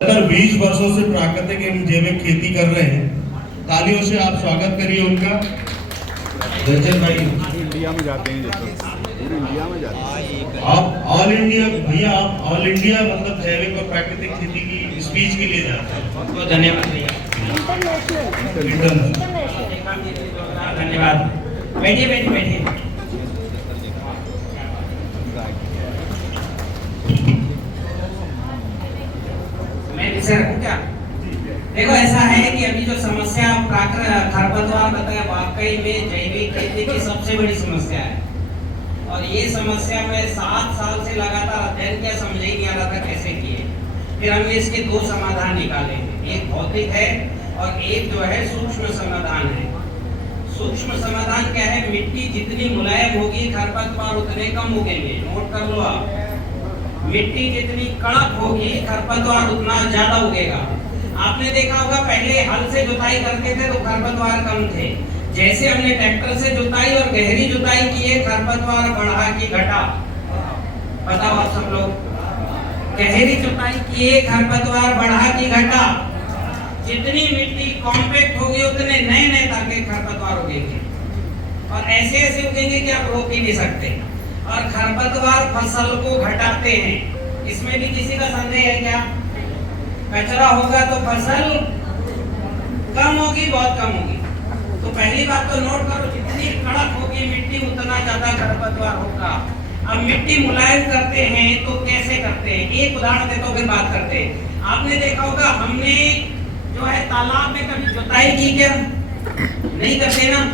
अगर 20 वर्षों से प्राकृतिक एवं जैविक खेती कर रहे हैं, तालियों से आप स्वागत करिए उनका। रंजन भाई इंडिया में जाते हैं, पूरे इंडिया में जाते हैं। आप ऑल इंडिया भैया, आप ऑल इंडिया मतलब जैविक और प्राकृतिक खेती की स्पीच के लिए जाते हैं। बहुत बहुत धन्यवाद भैया, धन्यवाद। बैठिए बैठिए बैठिए। मैं विषय रखूं क्या? देखो ऐसा है कि अभी जो समस्या खरपतवार बताया, वाकई में जैविक खेती की सबसे बड़ी समस्या है। और ये समस्या में 7 साल से लगातार अध्ययन किया, समझ ही नहीं आ रहा था कैसे किए। फिर हमने इसके 2 समाधान निकाले हैं, एक भौतिक है और एक जो है सूक्ष्म समाधान है। सूक्ष्म समाधान क्या है? मिट्टी जितनी मुलायम होगी खरपतवार उतने कम उगेंगे। नोट कर लो आप, मिट्टी जितनी कड़क होगी खरपतवार उतना ज्यादा उगेगा। आपने देखा होगा पहले हल से जुताई करते थे तो खरपतवार कम थे। जैसे हमने ट्रैक्टर से जुताई और गहरी जुताई की है, खरपतवार बढ़ा कि घटा? बताओ आप सब लोग। गहरी जुताई किए, खरपतवार बढ़ा कि घटा? जितनी मिट्टी कॉम्पैक्ट होगी उतने नए नए ताके खरपतवार उगेंगे, और ऐसे ऐसे उगेंगे कि आप रोक ही नहीं सकते। और खरपतवार फसल को घटाते हैं, इसमें भी किसी का संदेह है क्या? कचरा होगा तो फसल कम होगी, बहुत कम होगी। तो पहली बात तो नोट करो, जितनी कड़क होगी मिट्टी उतना ज्यादा खरपतवार होगा। अब मिट्टी मुलायम करते हैं तो कैसे करते हैं? एक उदाहरण देता हूं, फिर बात करते हैं। आपने देखा होगा हमने जो है तालाब में कभी जुताई की क्या? नहीं करते ना।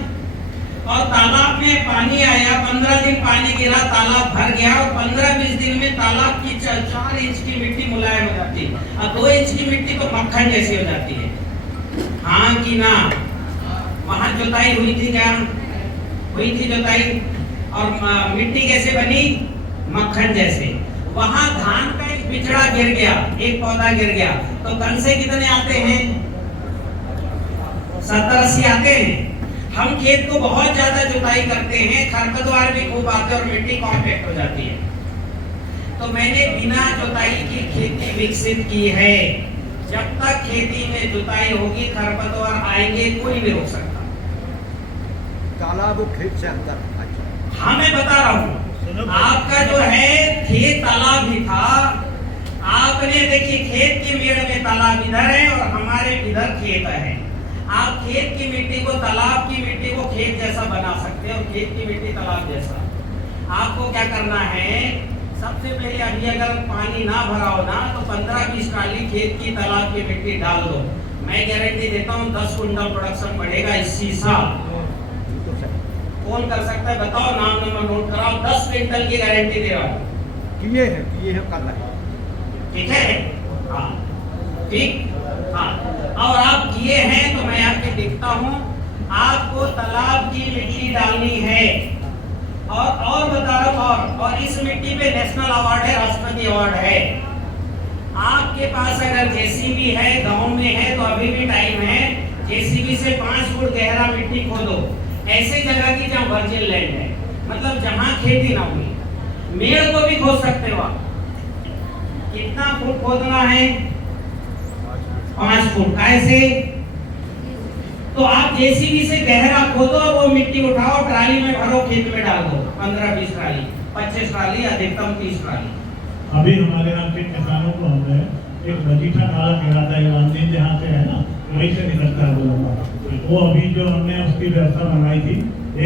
और तालाब में पानी आया, 15 दिन पानी गिरा, तालाब भर गया, और 15-20 दिन में तालाब की 4 इंच की मिट्टी मुलायम हो जाती है, और 2 इंच की मिट्टी तो मक्खन जैसी हो जाती है। हाँ कि ना? वहां जुताई हुई थी क्या? हुई थी जुताई। और मिट्टी कैसे बनी? मक्खन जैसे। वहां धान का एक बिचड़ा गिर गया, एक पौधा गिर गया, तो कण से कितने आते हैं? 70-80 आते हैं। हम खेत को बहुत ज्यादा जुताई करते हैं, खरपतवार भी खूब आते और मिट्टी कॉम्पैक्ट हो जाती है। तो मैंने बिना जुताई की खेती विकसित की है। जब तक खेती में जुताई होगी खरपतवार आएंगे, कोई नहीं रोक सकता। तालाब खेत से अंदर। हाँ मैं बता रहा हूँ, आपका जो है खेत तालाब भी था। आपने देखिए खेत की मेड़ में तालाब इधर है और हमारे इधर खेत है। आप खेत की मिट्टी को, तालाब की मिट्टी को खेत जैसा बना सकते हैं और खेत की मिट्टी तालाब जैसा। आपको क्या करना है? सबसे पहले अभी अगर पानी ना भरा हो ना तो 15-20 ट्राली खेत की तालाब की मिट्टी डाल दो। मैं गारंटी देता हूँ 10 कुंटल प्रोडक्शन बढ़ेगा इसी साल। कौन कर सकता है बताओ? नाम नंबर नोट कराओ। 10 क्विंटल की गारंटी दे रहा हूँ। किए हैं कर रहे हैं। ठीक है? हाँ ठीक। हाँ, और आप किए हैं तो मैं आपके दिखता हूँ। आपको तालाब की मिट्टी डालनी है। और बता रहा हूँ, और इस मिट्टी पे नेशनल अवार्ड है, राष्ट्रपति अवार्ड है। आपके पास अगर जेसीबी है, गांव में है, तो अभी भी टाइम है। जेसीबी से 5 फुट गहरा मिट्टी खोदो, ऐसे जगह की जहाँ वर्जिन लैंड है, मतलब जहाँ खेती ना हुई। मेड़ को भी खोद सकते हो आप। कितना फुट खोदना है? 5 फुट। कैसे? तो आप जेसीबी से गहरा खोदो, वो मिट्टी उठाओ, ट्राली में भरो, खेत में डाल दो। 15-20 ट्राली, 25 ट्राली, अधिकतम 30 ट्राली। अभी हमारे यहाँ के किसानों को हमने एक मजीठा नाला गिरा था, ईमानदीन जहाँ से है ना, वहीं से निकलता है वो लंबा। वो अभी जो हमने उसकी व्यवस्था बनवाई थी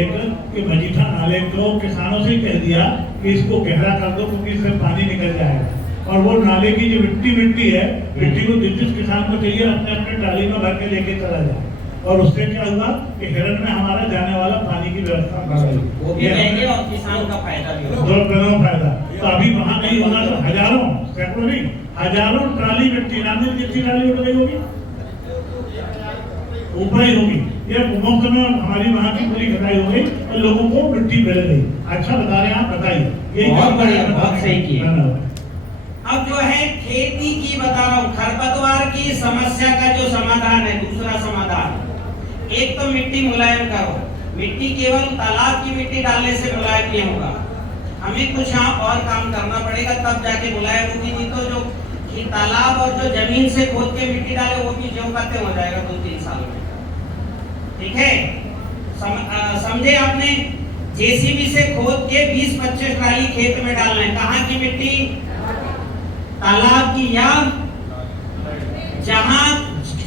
एक, कि मजीठा नाले को किसानों से कह दिया कि इसको गहरा कर दो क्योंकि इससे पानी निकल जाएगा। और वो नाले की जो मिट्टी है, मिट्टी को जिस किसान को चाहिए अपने अपने ट्राली में भर के लेके चला जाए। और उससे क्या हुआ कि हिरन में हमारा जाने वाला पानी की व्यवस्था बढ़ गई, वो भी रहेंगे और किसान का फायदा भी होगा। दोनों फायदा। तो अभी वहाँ नहीं होगा तो हजारों, सैकड़ों नहीं, हजारों ट्राली मिट्टी, नाम जितनी ट्राली उठ गई होगी, ऊपर ही होगी। ये मुफ्त में हमारी वहाँ की पूरी कटाई हो गई और लोगों को मिट्टी मिल गई। अच्छा बता रहे हैं आप, बताइए। ये बहुत बढ़िया, बहुत सही किया। धन्यवाद। अब जो है खेती की बता रहा हूँ, खरपतवार की समस्या का जो समाधान है, दूसरा समाधान, एक तो मिट्टी मुलायम करो। मिट्टी केवल तालाब की मिट्टी डालने से मुलायम नहीं होगा, हमें कुछ यहाँ और काम करना पड़ेगा, तब जाके मुलायम होगी। नहीं तो जो कि तालाब और जो जमीन से खोद के मिट्टी डाले वो भी ज्यों करते हो जाएगा 2-3 साल में। ठीक है, समझे आपने? जेसीबी से खोद के 20-25 ट्राली खेत में डालना है। कहाँ की मिट्टी? तालाब की, या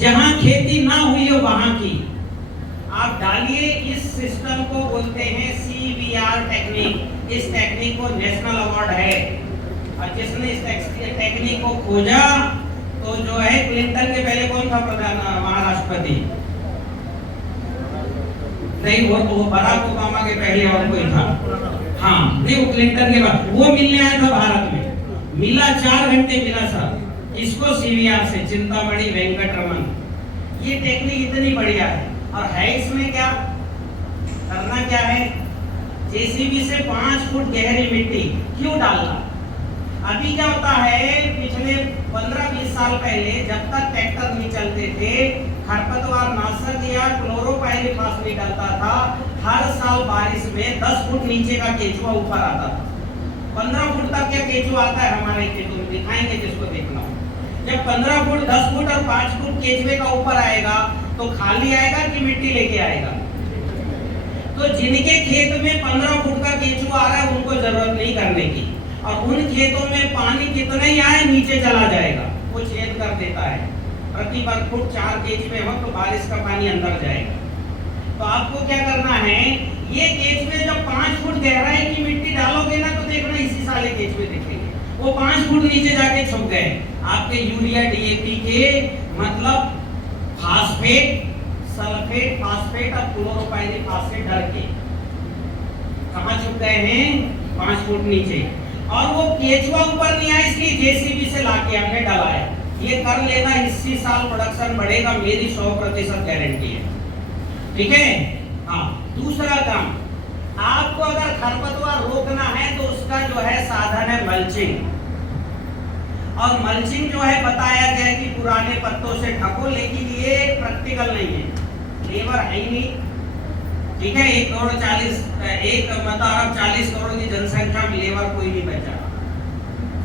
जहां खेती ना हुई हो वहां की आप डालिए। इस सिस्टम को बोलते हैं CVR टेक्निक। इस टेक्निक को नेशनल अवार्ड है, और जिसने इस टेक्निक को खोजा तो जो है, क्लिंटन के पहले कौन था महाराष्ट्रपति? नहीं, वो बराक ओबामा के पहले और कोई था। हाँ, नहीं, वो क्लिंटन के बाद वो मिलने आया था भारत में। मिला 4 घंटे मिला सर, इसको CVR से, चिंतामणि वेंकट रमन। ये टेक्निक इतनी बढ़िया है, और है इसमें क्या करना, क्या है? जेसीबी से 5 फुट गहरी मिट्टी क्यों डालना? अभी क्या होता है, पिछले 15-20 साल पहले जब तक ट्रैक्टर नहीं चलते थे, खरपतवार नाशक या क्लोरोपाइरिफॉस नहीं डलता था, हर साल बारिश में 10 फुट नीचे का केचुआ ऊपर आता था। 15 फुट तक क्या केचुआ आता है हमारे खेतों में? दिखाएंगे जिसको देखना हो। जब 15 फुट, 10 फुट और 5 फुट केचुए का ऊपर आएगा तो खाली आएगा कि मिट्टी लेके आएगा? तो जिनके खेत में 15 फुट का केचुआ आ रहा है उनको जरूरत नहीं करने की, और उन खेतों में पानी कितना ही आए नीचे चला जाएगा, वो छेद कर देता है। प्रति वर्ग फुट 4 केचुए हो तो बारिश का पानी अंदर जाएगा। तो आपको क्या करना है, ये केचुए जब 5 फुट गहराई की मिट्टी डालोगे ना तो देखना इसी साल केचुए दिखेंगे। वो 5 फुट नीचे जाके छुप गए आपके यूरिया DAP के, मतलब फास्फेट, सल्फेट, फास्फेट और क्लोरोपाइरिफॉस से डर के कहां छुप गए हैं? 5 फुट नीचे। और वो केचुआ ऊपर नहीं आया, इसलिए जेसीबी से लाके हमने डलाया। ये कर लेना, इसी साल प्रोडक्शन बढ़ेगा, मेरी 100% गारंटी है। ठीक है? हाँ, दूसरा काम, आपको अगर खरपतवार रोकना है तो उसका जो है साधन है मल्चिंग। और मल्चिंग जो है बताया गया है कि पुराने पत्तों से ढको, लेकिन ये प्रैक्टिकल नहीं है, लेबर है ही नहीं। ठीक है, 1 करोड़ 40 करोड़ की जनसंख्या में लेबर कोई नहीं बचा।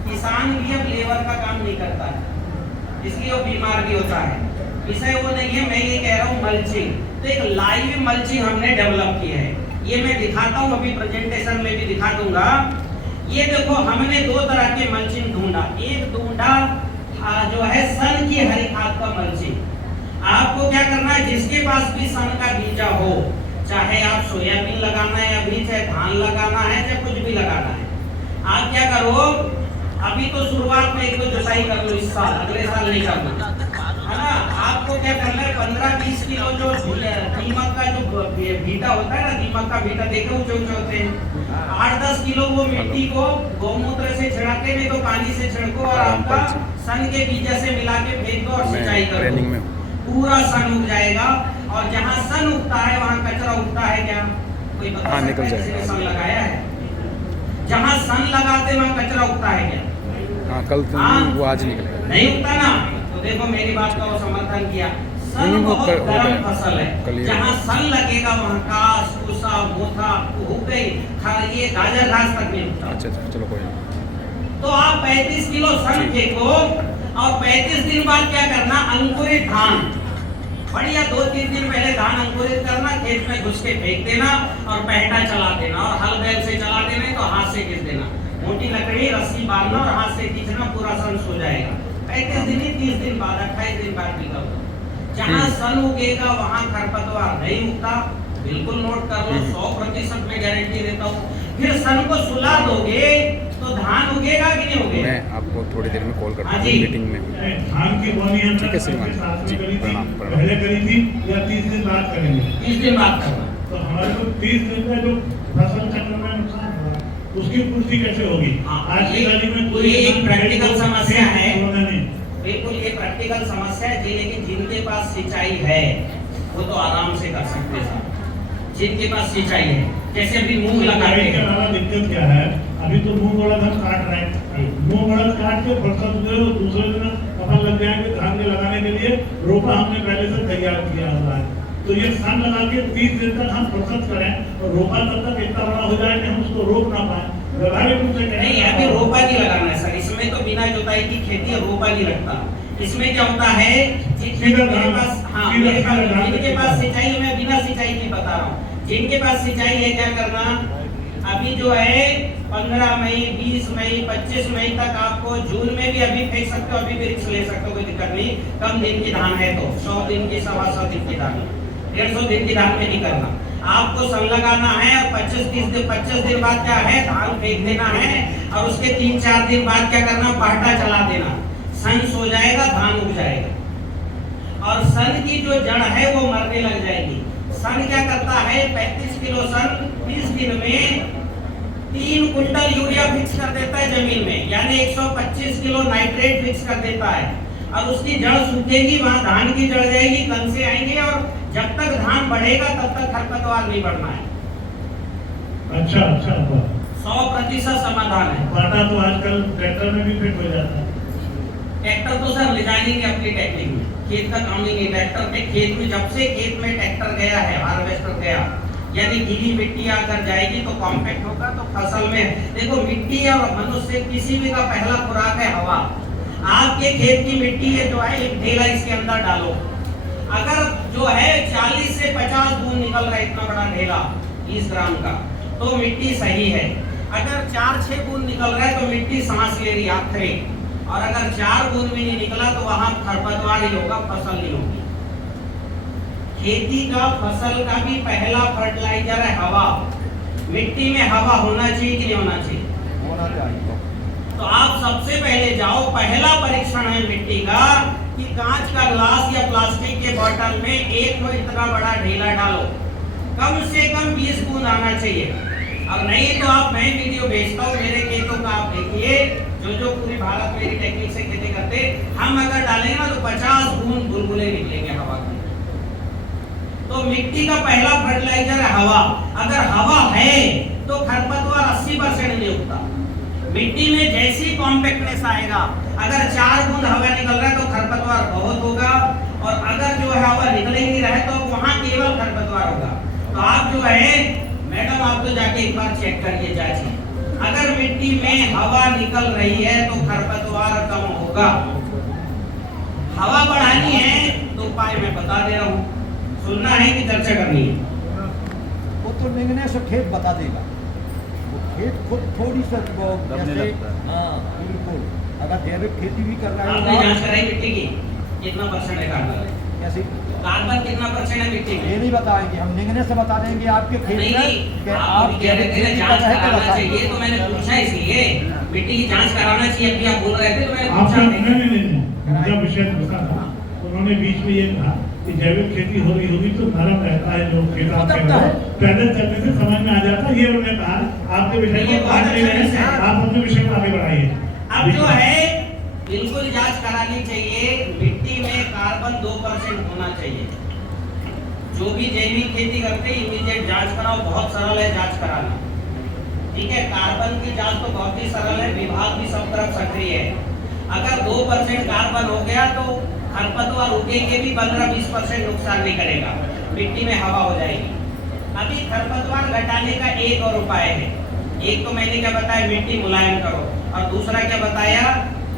किसान भी अब लेबर का काम नहीं करता है, इसलिए वो बीमार भी होता है। विषय वो नहीं है, मैं ये कह रहा हूँ मल्चिंग। तो एक लाइव मल्चिंग हमने डेवलप की है, ये मैं दिखाता हूँ, अभी प्रेजेंटेशन में भी दिखा दूंगा। ये देखो, हमने 2 तरह के मल्चिंग ढूंढा। एक ढूंढा जो है सन की हरी खाद का मल्चिंग। आपको क्या करना है, जिसके पास भी सन का बीजा हो, चाहे आप सोयाबीन लगाना है अभी, चाहे धान लगाना है, चाहे कुछ भी लगाना है, आप क्या करो, अभी तो शुरुआत में एक तो जुताई कर लो इस साल, अगले साल नहीं करना, है ना। आपको क्या करना है, 15-20 किलो जो दीमक का जो भीटा होता है ना, दीमक का भीटा देखे ऊंचे ऊंचे होते हैं, 8-10 किलो वो मिट्टी को गौमूत्र से छिड़के, नहीं तो पानी से छिड़को, और आपका सन के बीजा से मिला के फेंक दो और सिंचाई करो, पूरा सन उग जाएगा। और जहाँ सन उगता है वहाँ कचरा उगता है क्या? कोई बता सकता है किसने सन लगाया है? जहाँ सन लगाते वहाँ कचरा उगता है क्या? हाँ, कल तो वो आज निकलेगा, नहीं उगता ना। तो देखो मेरी बात का वो समर्थन किया। सन बहुत गर्म फसल है, जहाँ सन लगेगा वहाँ घास, भूसा, मोथा उग गई, ये गाजर घास तक नहीं उगता। अच्छा, चलो कोई नहीं। तो आप 35 किलो सन फेंको, और 35 दिन बाद क्या करना, अंकुरित धान, बढ़िया 2-3 दिन पहले धान अंकुरित करना, खेत में घुस के फेंक देना और पहटा चला देना, और हल बैल से चला देना तो हाथ से खींच देना, मोटी लकड़ी रस्सी बांधना और हाथ से खींचना, पूरा सन सो जाएगा। 35 दिन ही 30 दिन बाद, 28 दिन बाद निकल दो। जहाँ सन उगेगा वहाँ खरपतवार नहीं उगता, बिल्कुल नोट कर लो, 100% में गारंटी देता हूँ। फिर सन को सुला दोगे तो धान उगेगा कि नहीं उगेगा? मैं आपको थोड़ी देर में कॉल करता हूँ, मीटिंग में। धान की बोनी हम ठीक है श्रीमान जी, प्रणाम। पहले करी थी या 30 दिन बाद करेंगे? 30 दिन बाद करना। तो हमारे को 30 दिन में जो फसल चक्र में नुकसान हुआ उसकी पूर्ति कैसे होगी? आज की तारीख में कोई एक प्रैक्टिकल समस्या है, नहीं, बिल्कुल ये प्रैक्टिकल समस्या है जी। लेकिन जिनके पास सिंचाई है वो तो आराम से कर सकते हैं, जिनके पास सिंचाई है। जैसे अभी मूंग लगाते हैं, हमारा दिक्कत क्या है, अभी तो मूंग उड़द हम काट रहे हैं, मूंग उड़द काट के फसल दूसरे दिन अपन लग जाएंगे धान के लगाने के लिए, रोपा हमने पहले से तैयार किया हुआ है। तो ये सन लगा के 30 दिन तक हम फसल करें और रोपा तब तक इतना बड़ा हो जाए कि हम उसको रोक ना पाए। व्यावहारिक रूप से नहीं, अभी रोपा नहीं लगाना है सर, इसमें में तो बिना जुताई की खेती रोपा नहीं लगता। इसमें क्या होता है, जिनके पास सिंचाई है, मैं बिना सिंचाई की बता रहा हूँ, जिनके पास सिंचाई है क्या करना, अभी जो है 15 मई 20 मई 25 मई तक आपको, जून में भी अभी फेंक सकते हो, अभी भी रिस्क ले सकते हो, कोई दिक्कत नहीं। कम दिन की धान है तो 100 दिन की 125 दिन की धान, 150 दिन की धान में नहीं करना। आपको सन लगाना है और 25 दिन बाद क्या है, धान फेंक देना है और उसके 3-4 दिन बाद क्या करना, पाटा चला देना, सन सो जाएगा, धान उग जाएगा। और सन की जो जड़ है वो मरने लग जाएगी। सन क्या करता है, 35 किलो सन 20 दिन में 3 कुंटल यूरिया फिक्स कर देता है जमीन में, यानी 125 किलो नाइट्रेट फिक्स कर देता है। और उसकी जड़ सूखेगी, वहां धान की जड़ जाएगी, कन से आएंगे, और जब तक धान बढ़ेगा तब तक खरपतवार नहीं बढ़ना है। अच्छा 100% समाधान है। पाटा तो आजकल ट्रैक्टर में भी फिट हो जाता है। ट्रैक्टर तो सर ले जाएंगे अपनी टेक्निक में, खेत का काम ही नहीं। ट्रैक्टर में खेत में, जब से खेत में ट्रैक्टर गया है, हार्वेस्टर गया, यदि गीली मिट्टी आकर जाएगी तो कॉम्पैक्ट होगा, तो फसल में देखो, मिट्टी और मनुष्य किसी भी का पहला खुराक है हवा। आपके खेत की मिट्टी है जो है, एक ढेला इसके अंदर डालो, अगर जो है 40 से 50 बूंद निकल रहा है, इतना बड़ा ढेला 20 ग्राम का, तो मिट्टी सही है। अगर 4-6 बूंद निकल रहा है तो मिट्टी सांस ले रही आखिरी, और अगर 4 बूंद भी नहीं निकला तो वहां खरपतवार ही होगा, फसल नहीं होगी। खेती का, फसल का भी पहला फर्टिलाइजर है हवा। मिट्टी में हवा होना चाहिए कि नहीं होना चाहिए? होना चाहिए। तो आप सबसे पहले जाओ, पहला परीक्षण है मिट्टी का कि कांच का ग्लास या प्लास्टिक के बोतल में एक तो इतना बड़ा ढेला डालो, कम से कम 20 बूंद आना चाहिए। और नहीं तो आप, मैं वीडियो भेजता हूँ मेरे खेतों का, आप देखिए, जो पूरे भारत मेरी टेक्निक से खेती करते, हम अगर डालेंगे ना तो 50 बूंद बुलबुले निकलेंगे हवा के। तो मिट्टी का पहला फर्टिलाइजर है हवा। अगर हवा है तो खरपतवार 80% नहीं उगता। मिट्टी में जैसी कॉम्पैक्टनेस आएगा, अगर 4 बूंद हवा निकल रहा है तो खरपतवार बहुत होगा, और अगर जो है हवा निकल ही नहीं रहा है तो वहां केवल खरपतवार होगा। तो आप जो है मैडम, आप तो जाके एक बार चेक करिए, जांचिए, अगर मिट्टी में हवा निकल रही है तो खरपतवार कम होगा। हवा बढ़ानी है तो उपाय मैं बता दे रहा हूँ, सुनना है कि चर्चा करनी है? वो तो निगने से खेत बता देगा, वो खेत खुद थोड़ी सा जैसे, हाँ बिल्कुल, अगर जैविक खेती भी कर रहा है। आपने जांच कराई मिट्टी की, कितना परसेंट है कार्बन? कैसे कार्बन कितना परसेंट है मिट्टी में? ये नहीं बताएंगे, हम निगने से बता देंगे आपके खेत नहीं, में कि आप आप जैविक खेती जांच कर रहे हैं तो कराना बताएंगे। चाहिए, तो मैंने पूछा इसलिए मिट्टी की जांच कराना चाहिए। अभी आप बोल रहे थे तो मैंने आपका पूछा। उनका विषय दूसरा था, उन्होंने बीच में ये कहा कि जैविक खेती हो रही होगी तो नरम रहता है जो खेत आपके पैदल चलने से समझ में आ जाता है, ये उन्होंने कहा। आपके विषय को आज नहीं रहे, आप अपने विषय को आगे बढ़ाइए। अब जो है बिल्कुल जांच करानी चाहिए, मिट्टी में कार्बन 2% होना चाहिए। जो भी जैविक खेती करते हैं इमीडिएट जांच कराओ, बहुत सरल है जांच कराना, ठीक है। कार्बन की जांच तो बहुत ही सरल है, विभाग भी सब तरफ सक्रिय है। अगर 2% कार्बन हो गया तो खरपतवार उगेंगे भी 15-20% नुकसान नहीं करेगा, मिट्टी में हवा हो जाएगी। अभी खरपतवार घटाने का एक और उपाय है। एक तो मैंने क्या बताया, मिट्टी मुलायम करो, और दूसरा क्या बताया,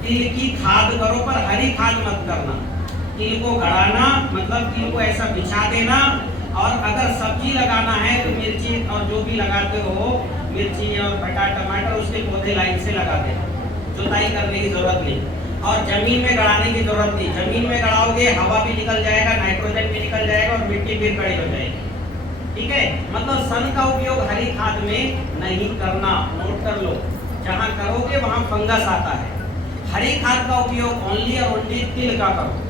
तिल की खाद करो, पर हरी खाद मत करना। तिल को गड़ाना, मतलब तिल को ऐसा बिछा देना, और अगर सब्जी लगाना है तो मिर्ची और जो भी लगाते हो, मिर्ची और बटा टमाटर, उसके पौधे लाइन से लगा देना, जुताई करने की जरूरत नहीं, और जमीन में गड़ाने की जरूरत नहीं। जमीन में गड़ाओगे हवा भी निकल जाएगा, नाइट्रोजन भी निकल जाएगा, और मिट्टी फिर कड़ी हो जाएगी, ठीक है। मतलब सन का उपयोग हरी खाद में नहीं करना, नोट कर लो। जहाँ करोगे वहाँ फंगस आता है। हरी खाद का उपयोग ओनली और ओनली तिल का करो।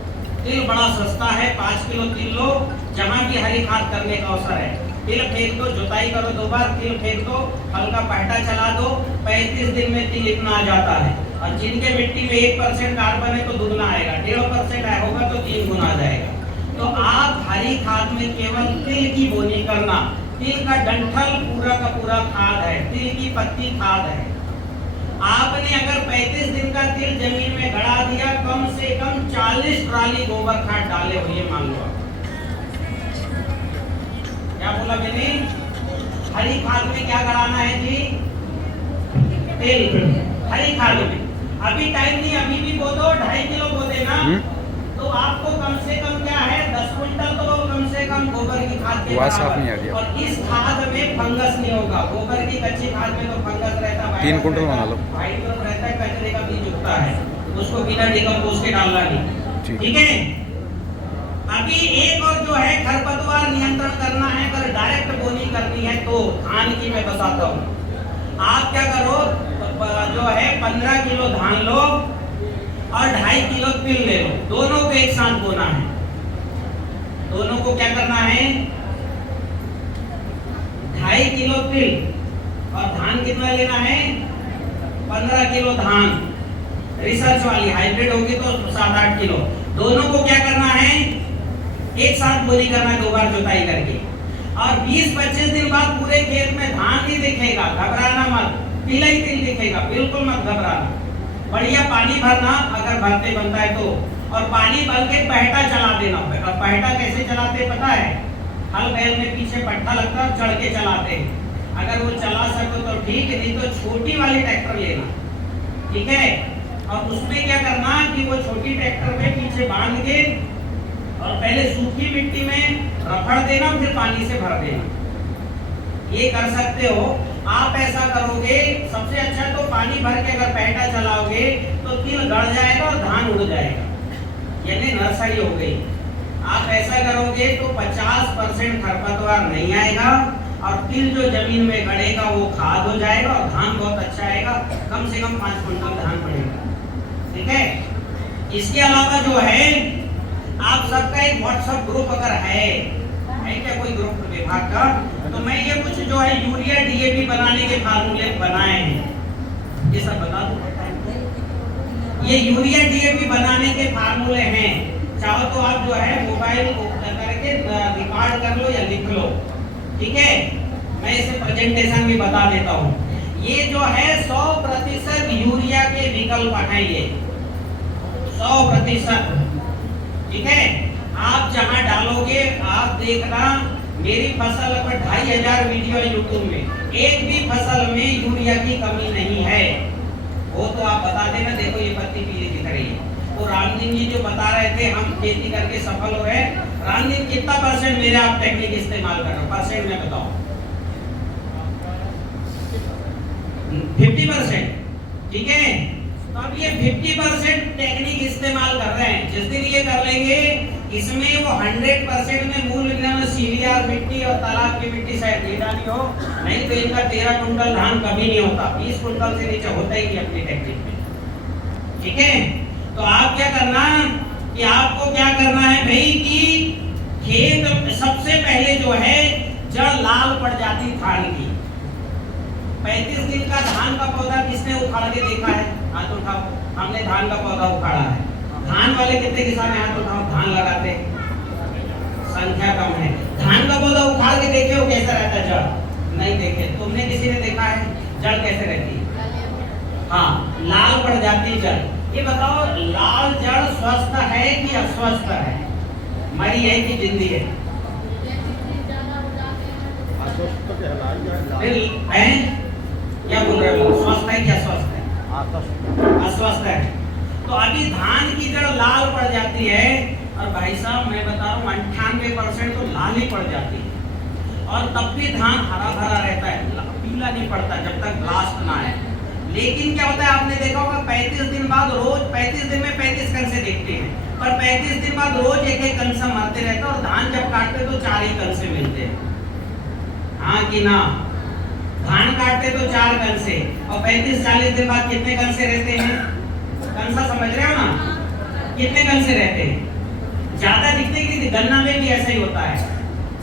तिल बड़ा सस्ता है, 5 किलो तिल लो, जहाँ भी हरी खाद करने का अवसर है। तिल फेंक दो, जुताई करो 2 बार, तिल फेंक दो, हल्का पहटा चला दो, 35 दिन में तिल इतना आ जाता है। और जिनके मिट्टी में 1% कार्बन है तो दुगना आएगा, 1.5% होगा तो 3 गुना आ जाएगा। तो आप हरी खाद में केवल तिल की बोनी करना। तिल का डंठल पूरा का पूरा खाद है, तिल की पत्ती खाद है। आपने अगर 35 दिन का तिल जमीन में गड़ा दिया, कम से कम 40 ट्राली गोबर खाद डाले हो, ये मान लो। क्या बोला मैंने? हरी खाद में क्या गड़ाना है जी? तिल। हरी खाद में अभी टाइम नहीं, अभी भी बो दो, 2.5 किलो बो देना, तो आपको कम से कम क्या है 10 क्विंटल तो कम से कम गोबर की खाद के आवाज साफ नहीं आ बराबर। रही है। और इस खाद में फंगस नहीं होगा। गोबर की कच्ची खाद में तो फंगस रहता है, 3 कुंटल बना लो। वाइट रहता है, कचरे का बीज उगता है, उसको बिना डिकम्पोज के डालना नहीं। ठीक है। अभी एक और जो है खरपतवार नियंत्रण करना है, अगर डायरेक्ट बोनी करनी है तो धान की मैं बताता हूँ। आप क्या करो, जो है 15 किलो धान लो और 2.5 किलो तिल ले लो, दोनों को एक साथ बोना है। दोनों को क्या करना है, 2.5 किलो तिल और धान कितना लेना है, 15 किलो धान। रिसर्च वाली हाइब्रिड होगी तो 7-8 किलो। दोनों को क्या करना है, एक साथ बोनी करना है, 2 बार जुताई करके। और 20-25 दिन बाद पूरे खेत में धान ही दिखेगा, घबराना मत, तिल ही तिल दिखेगा, बिल्कुल मत घबराना। बढ़िया पानी भरना अगर भरते बनता है तो, और पानी भर के पहटा चला देना। पहटा कैसे चलाते पता है, हल बैल में पीछे पट्टा लगता है, चढ़ के चलाते हैं। अगर वो चला सको तो ठीक, नहीं तो छोटी वाली ट्रैक्टर लेना, ठीक है। और उसमें क्या करना कि वो छोटी ट्रैक्टर में पीछे बांध के और पहले सूखी मिट्टी में रफड़ देना, फिर पानी से भर देना। ये कर सकते हो आप। ऐसा करोगे सबसे अच्छा, तो पानी भर के अगर पहटा चलाओगे तो तिल गड़ जाएगा और धान उड़ जाएगा, यानी नर्सरी हो गई। आप ऐसा करोगे तो 50% खरपतवार नहीं आएगा और तिल जो जमीन में गड़ेगा वो खाद हो जाएगा और धान बहुत अच्छा आएगा, कम से कम 5 क्विंटल धान पड़ेगा। ठीक है। इसके अलावा जो है आप सबका एक व्हाट्सएप ग्रुप अगर है क्या कोई ग्रुप विभाग का, तो मैं ये कुछ जो है यूरिया डीएपी बनाने के फार्मूले बनाए हैं, ये सब बता दूं। ये यूरिया डीएपी बनाने के फार्मूले हैं, चाहो तो आप जो है मोबाइल करके रिकॉर्ड कर लो या लिख लो, ठीक है। मैं इसे प्रेजेंटेशन भी बता देता हूँ। ये जो है 100% यूरिया के विकल्प हैं, ये 100%, ठीक है। आप जहां डालोगे आप देखना, मेरी फसल पर 2500 वीडियो है यूट्यूब में, एक भी फसल में यूरिया की कमी नहीं है। वो तो आप बता देना, देखो ये पत्ती पीली दिख रही है। तो रामदीन जी जो बता रहे थे हम खेती करके सफल हो गए, रामदीन कितना % मेरे आप टेक्निक इस्तेमाल कर रहे हो, परसेंट में बताओ। 50%, ठीक है। तो अब ये 50% टेक्निक इस्तेमाल कर रहे हैं। जिस दिन ये कर लेंगे, इसमें वो 100% में मूल विज्ञान सीवीआर मिट्टी और तालाब की मिट्टी शायद नहीं डाली हो, नहीं तो इनका 13 कुंटल धान कभी नहीं होता, 20 कुंटल से नीचे होता ही नहीं अपनी टेक्निक में, ठीक है। तो आप क्या करना कि आपको क्या करना है भाई कि खेत सबसे पहले जो है जड़ लाल पड़ जाती धान की। 35 दिन का धान का पौधा किसने उखाड़ के देखा है, हाथ उठाओ। हमने धान का पौधा उखाड़ा है। धान वाले कितने किसान हैं, हाथ उठाओ। धान लगाते संख्या कम है। धान का पौधा उखाड़ के देखे हो कैसा रहता है जड़, नहीं देखे। तुमने किसी ने देखा है जड़ कैसे रहती है? हाँ, लाल पड़ जाती जड़। ये बताओ लाल जड़ स्वस्थ है कि अस्वस्थ है, मरी है कि जिंदी है? क्या बोल रहे हो, स्वस्थ है कि अस्वस्थ है? अस्वस्थ है। तो अभी धान की जड़ लाल पड़ जाती है, और भाई साहब मैं बता रहा हूँ 98% तो लाल ही पड़ जाती है, और तब भी धान हरा भरा रहता है, पीला नहीं पड़ता जब तक ब्लास्ट ना आए। लेकिन क्या होता है आपने देखा होगा 35 दिन बाद रोज 35 दिन में 35 कण से देखते हैं, पर 35 दिन बाद रोज एक कण से मरते रहते हैं, और धान जब काटते तो 4 ही कण से मिलते हैं, हाँ कि ना? धान काटते तो 4 कण से, और 35-40 दिन बाद कितने कण से रहते हैं? कण सा समझ रहे हो ना, कितने कण से रहते हैं? ज्यादा दिखते कि नहीं? गन्ना में भी ऐसा ही होता है,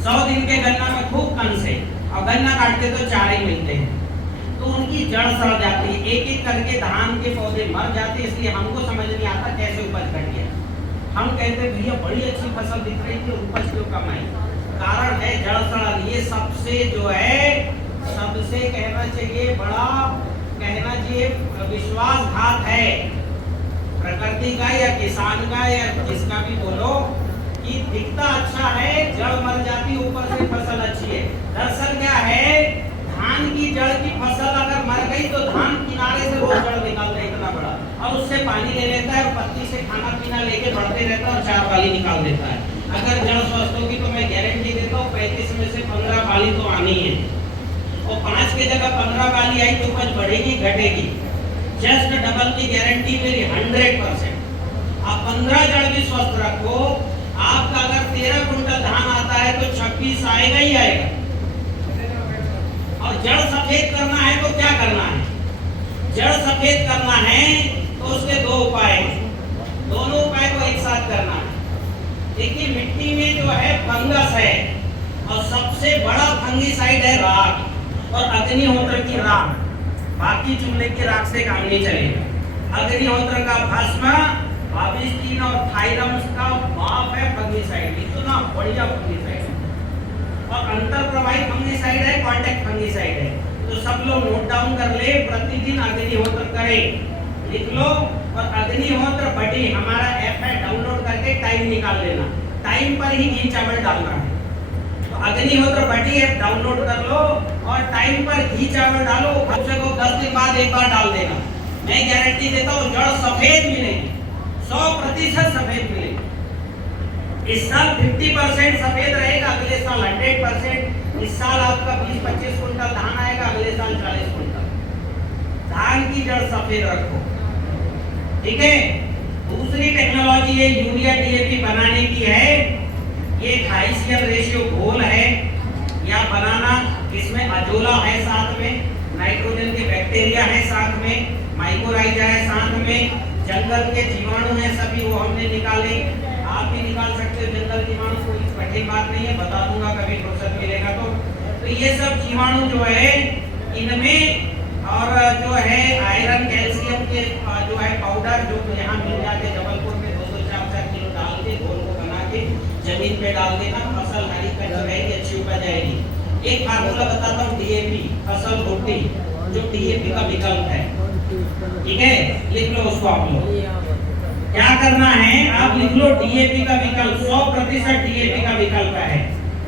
100 दिन के गन्ना में खूब कण से, और गन्ना काटते तो 4 ही मिलते हैं। तो उनकी जड़ सड़ जाती है, एक एक करके धान के पौधे मर जाते हैं। इसलिए हमको समझ नहीं आता कैसे उपज घट गया। हम कहते भैया बड़ी अच्छी फसल दिख रही थी, उपज क्यों कम आई? कारण है जड़ सड़न। ये सबसे जो है सबसे कहना चाहिए बड़ा, कहना चाहिए विश्वासघात है प्रकृति का या किसान का या जिसका भी बोलो, कि दिखता अच्छा है, जड़ मर जाती, ऊपर से फसल अच्छी है। दरअसल क्या है, धान की जड़ की फसल अगर मर गई तो धान किनारे से रोज जड़ निकालते इतना बड़ा, और उससे पानी ले लेता है और पत्ती से खाना पीना लेके बढ़ते रहता है और 4 बाली निकाल देता है। अगर जड़ स्वस्थ होगी तो मैं गारंटी देता हूँ 35 में से 15 बाली तो आनी है, और 5 की जगह 15 बाली आई तो उपज बढ़ेगी घटेगी, जस्ट डबल की गारंटी मेरी 100%। आप 15 जड़ भी स्वस्थ रखो, आपका अगर 13 कुंटल धान आता है तो 26 आएगा ही आएगा। और जड़ सफेद करना है तो क्या करना है? जड़ सफेद करना है तो उसके 2 उपाय हैं, दोनों उपाय को एक साथ करना है। देखिए मिट्टी में जो है फंगस है और सबसे बड़ा फंगिसाइड है राख और अग्निहोत्र की राख, बाकी चूल्हे की राख से काम नहीं चलेगा। अग्निहोत्र का भस्म, बाविस्टीन और थायरम्स का बाप है फंगिसाइड, इतना बढ़िया फंगिसाइड है। और अंतर प्रवाही फंगिसाइड है, कांटेक्ट फंगिसाइड है। तो सब लोग नोट डाउन कर ले, प्रतिदिन अग्निहोत्र करें, लिख लो। और अग्निहोत्र बडी हमारा ऐप है, डाउनलोड करके टाइम निकाल लेना, टाइम पर ही घी चावल डालना है। तो अग्निहोत्र बडी ऐप डाउनलोड कर लो और टाइम पर घी चावल डालो, कम से कम 10 दिन बाद एक बार डाल देना। मैं गारंटी देता हूँ जड़ सफेद मिलेगी, 100% सफेद मिलेगी। इस साल 50% सफेद रहेगा, अगले साल 100%। इस साल आपका 20-25 कुंटल धान आएगा, अगले साल 40 कुंटल। धान की जड़ सफेद रखो, ठीक है। दूसरी टेक्नोलॉजी ये यूरिया डीएपी बनाने की है। ये 2.5 रेशियो घोल है या बनाना, इसमें अजोला है साथ में, नाइट्रोजन के बैक्टीरिया है साथ में, माइकोराइजा है साथ में, जंगल के जीवाणु हैं सभी, वो हमने निकाले। आप भी निकाल सकते हो जंगल जीवाणु, कोई कठिन बात नहीं है, बता दूंगा कभी फुर्सत मिलेगा तो ये सब जीवाणु जो है इनमें, और जो है आयरन कैल्शियम के जो है पाउडर जो यहाँ मिल जाते जबलपुर में 2-2, 4-4 किलो डाल के घोल को बना के जमीन पे डाल देना, फसल हरी कच्ची रहेगी, अच्छी उपज आएगी। एक फार्मूला बताता हूँ डीएपी, फसल रोटी, जो डीएपी का विकल्प है, ठीक है, लिख लो उसको आप लोग। क्या करना है आप लिख लो, डीएपी का विकल्प 100% डीएपी का विकल्प है।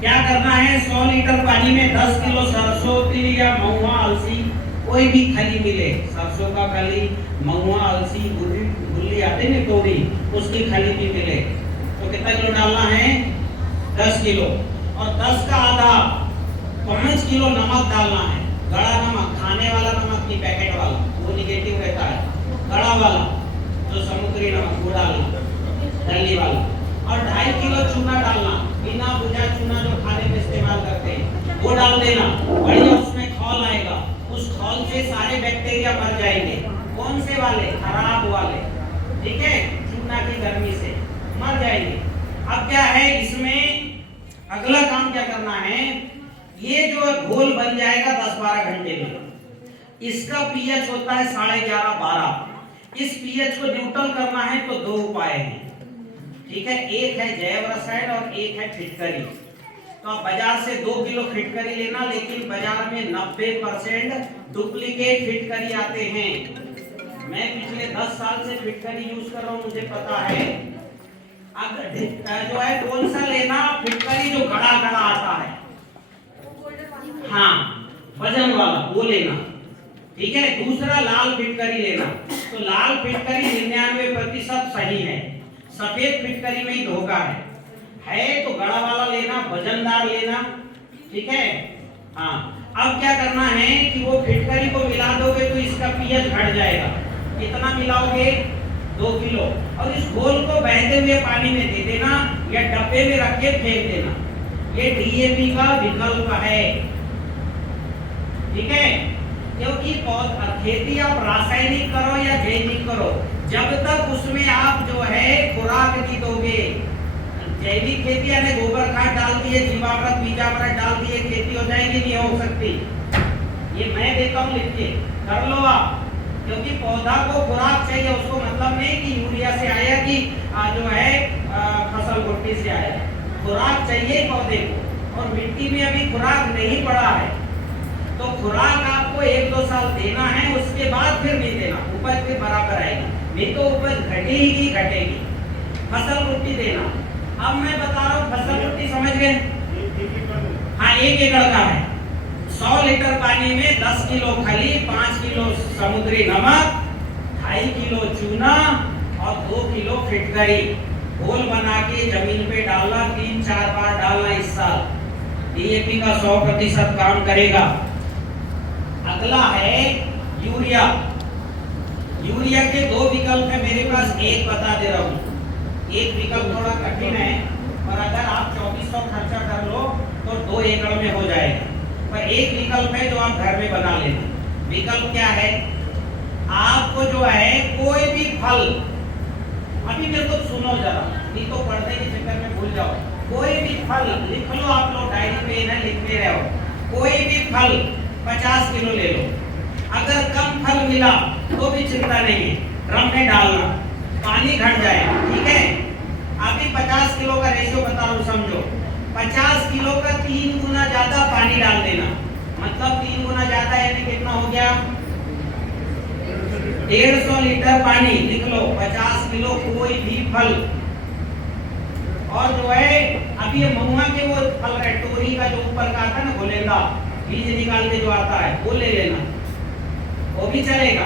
क्या करना है, 100 लीटर पानी में 10 किलो सरसों तिल या महुआ अलसी, कोई भी खली मिले, सरसों का खली, महुआ अलसी, गुल्ली आते ना तोड़ी, उसकी खली भी मिले, तो कितना किलो डालना है, 10 किलो। और 10 का आधा 5 किलो नमक डालना है, गड़ा नमक, खाने वाला नमक नहीं पैकेट वाला, वो निगेटिव रहता है, गड़ा वाला जो समुद्री नमक वो डालना, दल्ली वाला। और 2.5 किलो चूना डालना, बिना भुजा चूना जो खाने में इस्तेमाल करते हैं वो डाल देना, बढ़िया उसमें खौल आएगा, उस खौल से सारे बैक्टीरिया मर जाएंगे। कौन से वाले, खराब वाले, ठीक है, चूना की गर्मी से मर जाएंगे। अब क्या है इसमें अगला काम क्या करना है, ये जो घोल बन जाएगा 10-12 घंटे में, इसका पीएच होता है 11.5-12। इस पीएच को न्यूट्रल करना है तो 2 उपाय हैं, ठीक है, एक है जैव रसायन और एक है फिटकरी। तो आप बाजार से 2 किलो फिटकरी लेना, लेकिन बाजार में 90% डुप्लीकेट फिटकरी आते हैं। मैं पिछले 10 साल से फिटकरी यूज कर रहा हूँ, मुझे पता है। अब जो है कौन सा लेना, फिटकरी जो गड़ा गड़ा आता है, हाँ वजन वाला वो लेना, ठीक है। दूसरा लाल फिटकरी लेना, तो लाल फिटकरी 99% सही है, सफेद फिटकरी में ही धोखा है तो गड़ा वाला लेना, वजनदार लेना, ठीक है। हाँ, अब क्या करना है कि वो फिटकरी को मिला दोगे तो इसका पीएच घट जाएगा। कितना मिलाओगे, 2 किलो, और इस घोल को बहते हुए पानी में दे देना या डब्बे में रख के फेंक देना। ये डीएपी का विकल्प है, ठीक है। क्योंकि खेती आप रासायनिक करो या जैविक करो, जब तक उसमें आप जो है खुराक नहीं दोगे, जैविक खेती यानी गोबर खाद डाल दिए, जीवामृत बीजामृत डाल दिए, खेती हो जाएगी, नहीं हो सकती। ये मैं देता हूँ, लिख के कर लो आप, क्योंकि पौधा को खुराक चाहिए, उसको मतलब नहीं कि यूरिया से आया कि जो है फसल भुट्टी से आया, खुराक चाहिए पौधे को। और मिट्टी में अभी खुराक नहीं पड़ा है, तो खुराक आपको 1-2 साल देना है, उसके बाद फिर नहीं देना, उपज फिर बराबर आएगी, नहीं तो उपज घटेगी घटेगी। फसल भुट्टी देना, अब मैं बता रहा हूँ फसल भुट्टी, समझ गए, हाँ 1 एकड़ का है, 100 लीटर पानी में 10 किलो खली, 5 किलो समुद्री नमक, 2.5 किलो चूना और 2 किलो फिटकरी घोल बना के जमीन पे डालना, 3-4 बार डालना इस साल। डीएपी का 100% काम करेगा। अगला है यूरिया। यूरिया के 2 विकल्प है मेरे पास, एक बता दे रहा हूँ। एक विकल्प थोड़ा कठिन है, पर अगर आप 2400 खर्चा कर लो तो 2 एकड़ में हो जाएगा। पर एक विकल्प है जो आप घर में बना लेना। विकल्प क्या है? आपको जो है कोई भी फल, अभी मेरे को सुनो जरा, नहीं तो पढ़ने के चक्कर में भूल जाओ। कोई भी फल लिख लो, आप लोग डायरी पे ना लिखते रहो। कोई भी फल 50 किलो ले लो। अगर कम फल मिला तो भी चिंता नहीं है, ड्रम में डालना, पानी घट जाए, ठीक है। अभी 50 किलो का रेशियो बता रहा हूँ, समझो। 50 किलो का 3 गुना ज्यादा पानी डाल देना, मतलब 3 गुना ज्यादा यानी कितना हो गया? 150 लीटर पानी। लिख लो 50 किलो कोई भी फल। और जो है अभी ये महुआ के वो फल है, टोरी का जो ऊपर का आता है ना, घोलेगा, बीज निकाल के जो आता है वो ले लेना, वो भी चलेगा।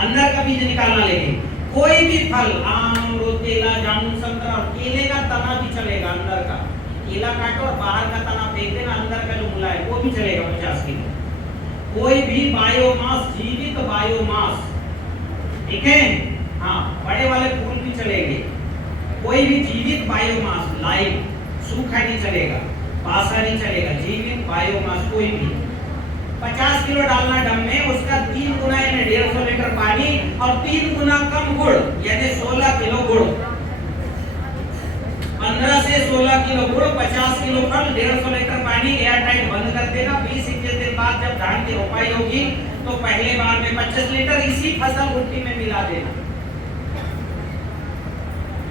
अंदर का बीज निकालना, लेकिन कोई भी फल, आम, अमरूद, केला, जामुन, संतरा, केले का तना भी चलेगा। अंदर का केला काटो और बाहर का तना फेंक देना, अंदर का जो मूला है वो भी चलेगा 50 किलो। कोई भी बायोमास, जीवित बायोमास, ठीक है। हाँ, बड़े वाले फूल भी चलेंगे। कोई भी जीवित बायोमास, लाइव, सूखा नहीं चलेगा, बासा नहीं चलेगा, जीवित बायोमास कोई भी। 50 किलो डालना डम में, उसका 3 गुना यानी 150 लीटर पानी और 3 गुना कम गुड़ यानी 16 किलो गुड़। 15 से 16 किलो गुड़, 50 किलो फल, 150 लीटर पानी, एयर टाइट बंद कर देना। 20-21 दिन बाद जब धान की रोपाई होगी तो पहले बार में 25 लीटर इसी फसल गुट्टी में मिला देना।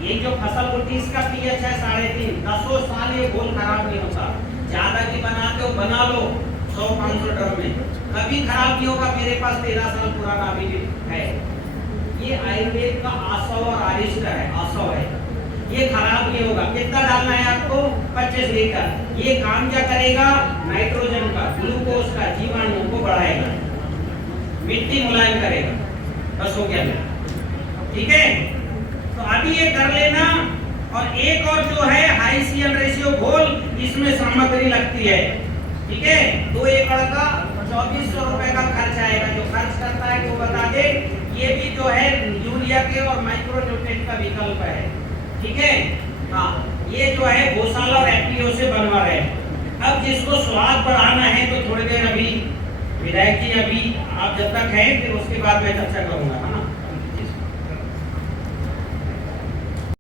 ये जो फसल गुट्टी, इसका पीएच है 3.5, 10 साल ये घोल खराब नहीं होता। ज्यादा की बनाते हो बना लो 100-500 ड्रम में, कभी खराब नहीं होगा। मेरे पास 13 साल पुराना अभी भी है। ये आयुर्वेद का आसव और अरिष्ट है, आसव है, ये खराब नहीं होगा। कितना डालना है आपको? 25 लीटर। ये काम क्या करेगा? नाइट्रोजन का, ग्लूकोज का, जीवाणुओं को बढ़ाएगा, मिट्टी मुलायम करेगा। बस हो गया, ठीक है। तो अभी ये कर लेना। और एक और जो है हाई सीएल रेशियो घोल, इसमें सामग्री लगती है, ठीक है। 2 एकड़ का 2400 रुपए का खर्च आएगा। जो खर्च करता है वो बता दे। ये भी जो है यूरिया के और माइक्रो न्यूट्रिएंट का विकल्प है, ठीक है। हाँ, ये जो है गौशाला और एफपीओ से बनवा रहे हैं। अब जिसको स्वाद बढ़ाना है तो थोड़ी देर अभी विधायक जी, अभी आप जब तक हैं फिर उसके बाद मैं चर्चा करूंगा, है ना।